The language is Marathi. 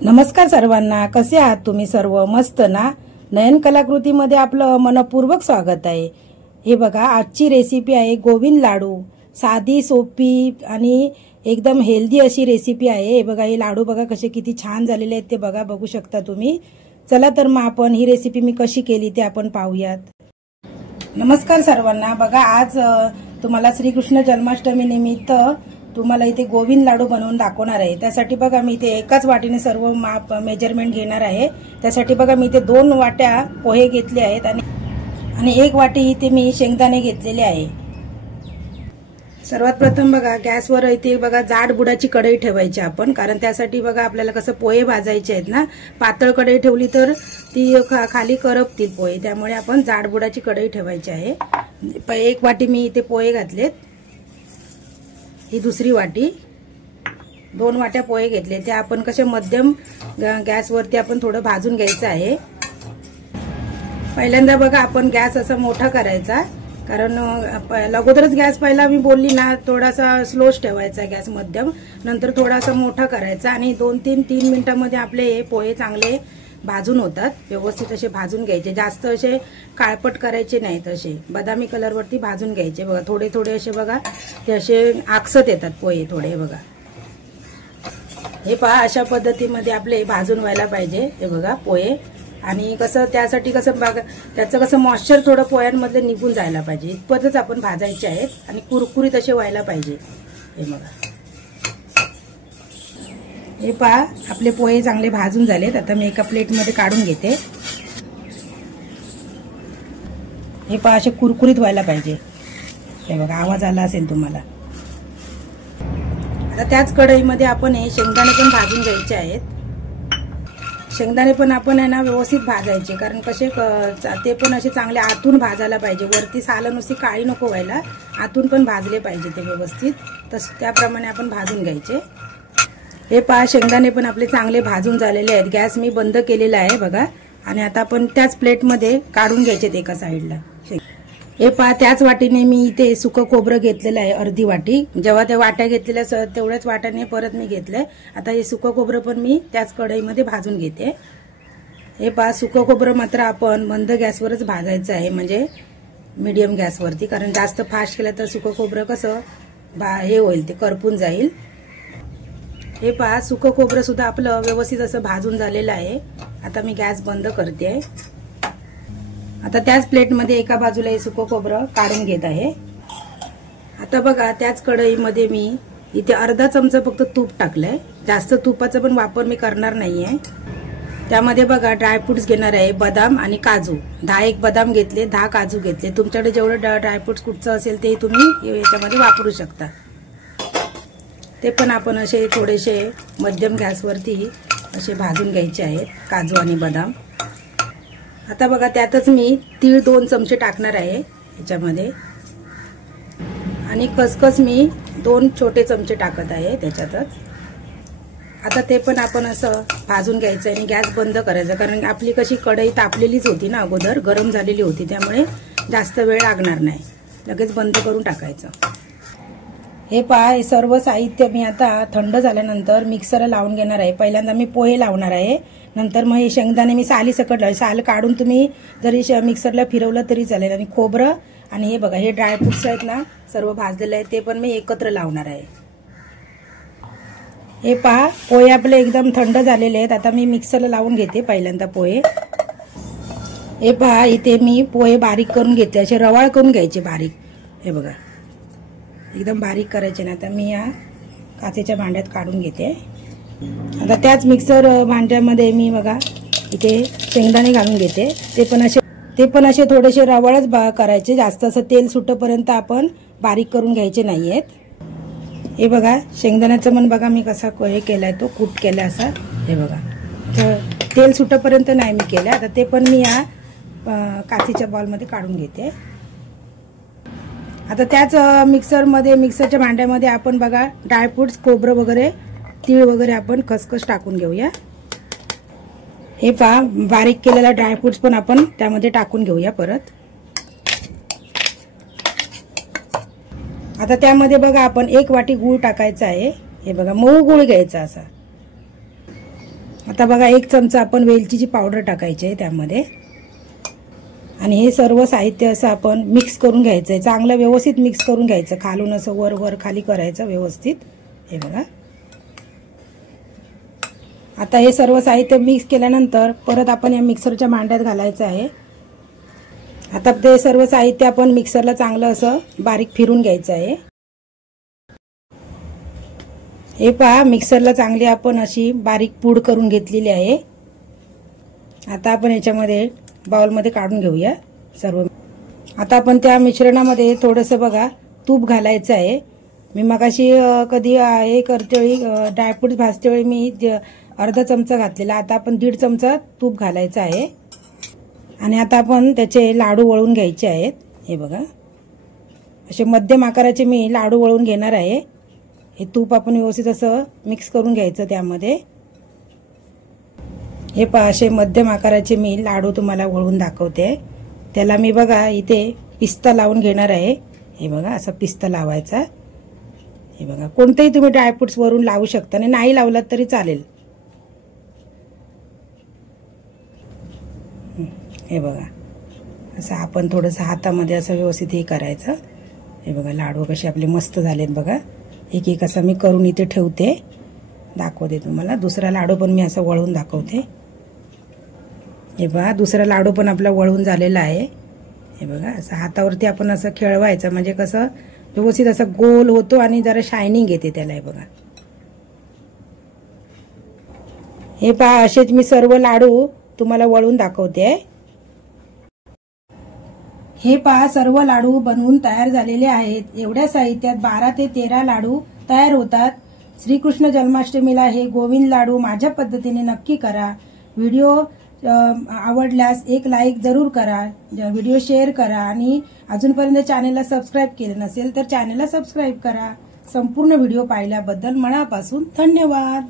नमस्कार सर्वांना, कसे आहात तुम्ही सर्व? मस्त ना? नयन कलाकृतीमध्ये आपलं मनपूर्वक स्वागत आहे। हे बघा, आजची रेसिपी आहे गोविंद लाडू। साधी सोपी आणि एकदम हेल्दी अशी रेसिपी आहे। हे बघा, हे लाडू बघा कसे किती छान झालेले आहेत ते बघू शकता तुम्ही। चला तर मग आपण ही रेसिपी मी कशी केली ते आपण पाहूयात। नमस्कार सर्वांना, बघा आज तुम्हाला श्रीकृष्ण जन्माष्टमी निमित्त तुम्हाला इथे गोविंद लाडू बनवून दाखवणार आहे। त्यासाठी बघा मी इथे एकाच वाटीने सर्व माप मेजरमेंट घेणार आहे। त्यासाठी बघा मी इथे 2 वाट्या पोहे घेतले आहेत आणि 1 वाटी इथे मी शेंगदाणे घेतलेले आहे। सर्वात प्रथम बघा गॅसवर इथे बघा जाड बुडाची कढई ठेवायची आपण, कारण त्यासाठी बघा आपल्याला कसं पोहे भाजायचे आहेत ना। पातळ कढई ठेवली तर ती खाली करपतील पोहे, त्यामुळे आपण जाड बुडाची कढई ठेवायची आहे। 1 वाटी मी इथे पोहे घातलेत, ही दुसरी वाटी, 2 वाट्या पोहे घेतले। ते आपण कसे मध्यम गॅसवरती आपण थोडं भाजून घ्यायचं आहे। पहिल्यांदा बघा आपण गॅस असा मोठा करायचा, कारण अगोदरच गॅस पहिला मी बोलली ना थोडासा स्लोच ठेवायचा गॅस मध्यम, नंतर थोडासा मोठा करायचा आणि 2-3 मिनिटांमध्ये आपले हे पोहे चांगले भाजून होतात। व्यवस्थित असे भाजून घ्यायचे, जास्त असे काळपट करायचे नाहीत, असे बदामी कलर वरती भाजून घ्यायचे। बघा थोडे थोडे असे बघा ते असे आकसत येतात पोहे थोडे। बघा हे पहा, अशा पद्धतीमध्ये आपले भाजून व्हायला पाहिजे हे बघा पोहे। आणि कसं त्यासाठी कसं बघा त्याचं कसं मॉइश्चर थोडं पोह्यांमधले निघून जायला पाहिजे, इतपतच आपण भाजायचे आहेत आणि कुरकुरीत असे व्हायला पाहिजे। हे बघा, हे पहा आपले पोहे चांगले भाजून झालेत। आता मी एका प्लेटमध्ये काढून घेते। हे पहा असे कुरकुरीत व्हायला पाहिजे। हे बघा आवाज आला असेल तुम्हाला। आता त्याच कढईमध्ये आपण हे शेंगदाणे पण भाजून घ्यायचे आहेत। शेंगदाणे पण आपण आहे ना व्यवस्थित भाजायचे, कारण कसे ते पण असे चांगले आतून भाजायला पाहिजे। वरती सालं नुसती काळी नको व्हायला, आतून पण भाजले पाहिजे ते व्यवस्थित, तस त्याप्रमाणे आपण भाजून घ्यायचे। हे पहा शेंगदाणे पण आपले चांगले भाजून झालेले आहेत। गॅस मी बंद केलेला आहे बघा, आणि आता आपण त्याच प्लेटमध्ये काढून घ्यायचे एका साईडला। हे पहा त्याच वाटीने मी इथे सुकं खोबरं घेतलेलं आहे, अर्धी वाटी। जेव्हा त्या वाट्या घेतलेल्या तेवढ्याच वाट्याने परत मी घेतलंय। आता हे सुकं खोबरं पण मी त्याच कढईमध्ये भाजून घेते। हे पहा सुकं खोबरं मात्र आपण मंद गॅसवरच भाजायचं आहे, म्हणजे मीडियम गॅसवरती, कारण जास्त फास्ट केलं तर सुकं खोबरं कसं हे होईल, ते करपून जाईल। हे पहा सुकं खोबरं सुद्धा आपलं व्यवस्थित असं भाजून झालेलं आहे। आता मी गॅस बंद करते। आता त्याच प्लेटमध्ये एका बाजूला हे सुकं खोबरं काढून घेत आहे। आता बघा त्याच कढईमध्ये मी इथे अर्धा चमचा फक्त तूप टाकलंय, जास्त तुपाचा पण वापर मी करणार नाहीये। त्यामध्ये बघा ड्रायफ्रुट्स घेणार आहे, बदाम आणि काजू। 10 बदाम घेतले, 10 काजू घेतले। तुमच्याकडे जेवढं ड्रायफ्रुट्स कुठचं असेल ते तुम्ही याच्यामध्ये वापरू शकता। ते पण आपण असे थोडेसे मध्यम गॅसवरती असे भाजून घ्यायचे आहेत, काजू आणि बदाम। आता बघा त्यातच मी तीळ 2 चमचे टाकणार आहे याच्यामध्ये, आणि खसखस मी 2 छोटे चमचे टाकत आहे त्याच्यातच। आता ते पण आपण असं भाजून घ्यायचं आणि गॅस बंद करायचा, कारण आपली कशी कढई तापलेलीच होती ना, अगोदर गरम झालेली होती, त्यामुळे जास्त वेळ लागणार नाही। लगेच बंद करून टाकायचं। हे पहा हे सर्व साहित्य मी आता थंड झाल्यानंतर मिक्सरला लावून घेणार आहे। पहिल्यांदा मी पोहे लावणार आहे, नंतर मग हे शेंगदाणे मी साली सकट लावले, साल काढून तुम्ही जरी मिक्सरला फिरवलं तरी चालेल। आणि खोबरं आणि हे बघा हे ड्रायफ्रुट्स आहेत ना सर्व भाजलेले आहेत, ते पण मी एकत्र लावणार आहे। हे पहा पोहे आपले एकदम थंड झालेले आहेत। आता मी मिक्सरला लावून घेते पहिल्यांदा पोहे। हे पहा इथे मी पोहे बारीक करून घेते, असे रवाळ करून घ्यायचे बारीक। हे बघा एकदम बारीक करायचे ना। आता मी या काचेच्या भांड्यात काढून घेते। आता त्याच मिक्सर भांड्यामध्ये मी बघा इथे शेंगदाणे घालून घेते। ते पण असे थोडेसे रवाळच करायचे, जास्त असं तेल सुटेपर्यंत आपण बारीक करून घ्यायचे नाहीयेत। हे बघा शेंगदाण्याचं मन बघा मी कसा हे केलाय, तो कूट केलाय असा। हे बघा तेल सुटेपर्यंत नाही मी केलं। आता ते पण मी या काचेच्या बॉलमध्ये काढून घेते। आता त्याच मिक्सरच्या भांड्यामध्ये आपण बघा ड्रायफ्रुट्स, खोबरं वगैरे, तीळ वगैरे आपण खसखस टाकून घेऊया। हे पहा बारीक केलेला ड्रायफ्रुट्स पण आपण त्यामध्ये टाकून घेऊया परत। आता त्यामध्ये बघा आपण 1 वाटी गूळ टाकायचा आहे। हे बघा मऊ गूळ घ्यायचा असा। आता बघा 1 चमचा आपण वेलचीची पावडर टाकायची आहे त्यामध्ये आणि हे सर्व साहित्य असं आपण मिक्स करून घ्यायचं आहे. चांगलं व्यवस्थित मिक्स करून घ्यायचं, खालून असं वर वर खाली करायचं व्यवस्थित. हे बघा आता हे सर्व साहित्य मिक्स केल्यानंतर परत आपण या मिक्सरच्या भांड्यात घालायचं आहे. आता ते सर्व साहित्य आपण मिक्सरला चांगलं असं बारीक फिरून घ्यायचं आहे. हे पहा मिक्सरला चांगली आपण अशी बारीक पूड करून घेतलेली आहे. आता आपण याच्यामध्ये बाउलमध्ये काढून घेऊया सर्व. आता आपण त्या मिश्रणामध्ये थोडंसं बघा तूप घालायचं आहे. मी मगाशी कधी हे करते वेळी ड्रायफ्रूट्स भाजते वेळी मी अर्धा चमचा घातलेला. आता आपण 1.5 चमचा तूप घालायचं आहे आणि आता आपण त्याचे लाडू वळून घ्यायचे आहेत. हे बघा असे मध्यम आकाराचे मी लाडू वळून घेणार आहे. हे तूप आपण व्यवस्थित असं मिक्स करून घ्यायचं त्यामध्ये. हे पहा असे मध्यम आकाराचे मी लाडू तुम्हाला वळून दाखवते. त्याला मी बघा इथे पिस्ता लावून घेणार आहे. हे बघा असा पिस्ता लावायचा. हे बघा कोणतेही तुम्ही ड्रायफ्रुट्स वरून लावू शकता आणि नाही लावलात तरी चालेल. हे बघा असं आपण थोडंसं हातामध्ये असं व्यवस्थित हे करायचं. हे बघा लाडू कसे आपले मस्त झालेत बघा. एक एक असं मी करून इथे ठेवते, दाखवते तुम्हाला. दुसरा लाडू पण मी असं वळून दाखवते. हे बघा दुसरा लाडू पण आपला वळून झालेला आहे. हे बघा असं हातावरती आपण असं खेळवायचं म्हणजे कसं व्यवस्थित असं गोल होतो आणि जरा शायनिंग येते त्याला. हे बघा हे पहा असेच मी सर्व लाडू तुम्हाला वळून दाखवते. हे पहा सर्व लाडू बनवून तयार झालेले आहेत. एवढ्या साहित्यात 12 ते 13 लाडू तयार होतात. श्रीकृष्ण जन्माष्टमीला हे गोविंद लाडू माझ्या पद्धतीने नक्की करा. व्हिडिओ आवडल्यास एक लाईक जरूर करा, व्हिडिओ शेअर करा आणि अजूनपर्यंत चॅनलला सबस्क्राईब केले नसेल तर चॅनलला सबस्क्राईब करा. संपूर्ण व्हिडिओ पाहिल्याबद्दल मनापासून धन्यवाद.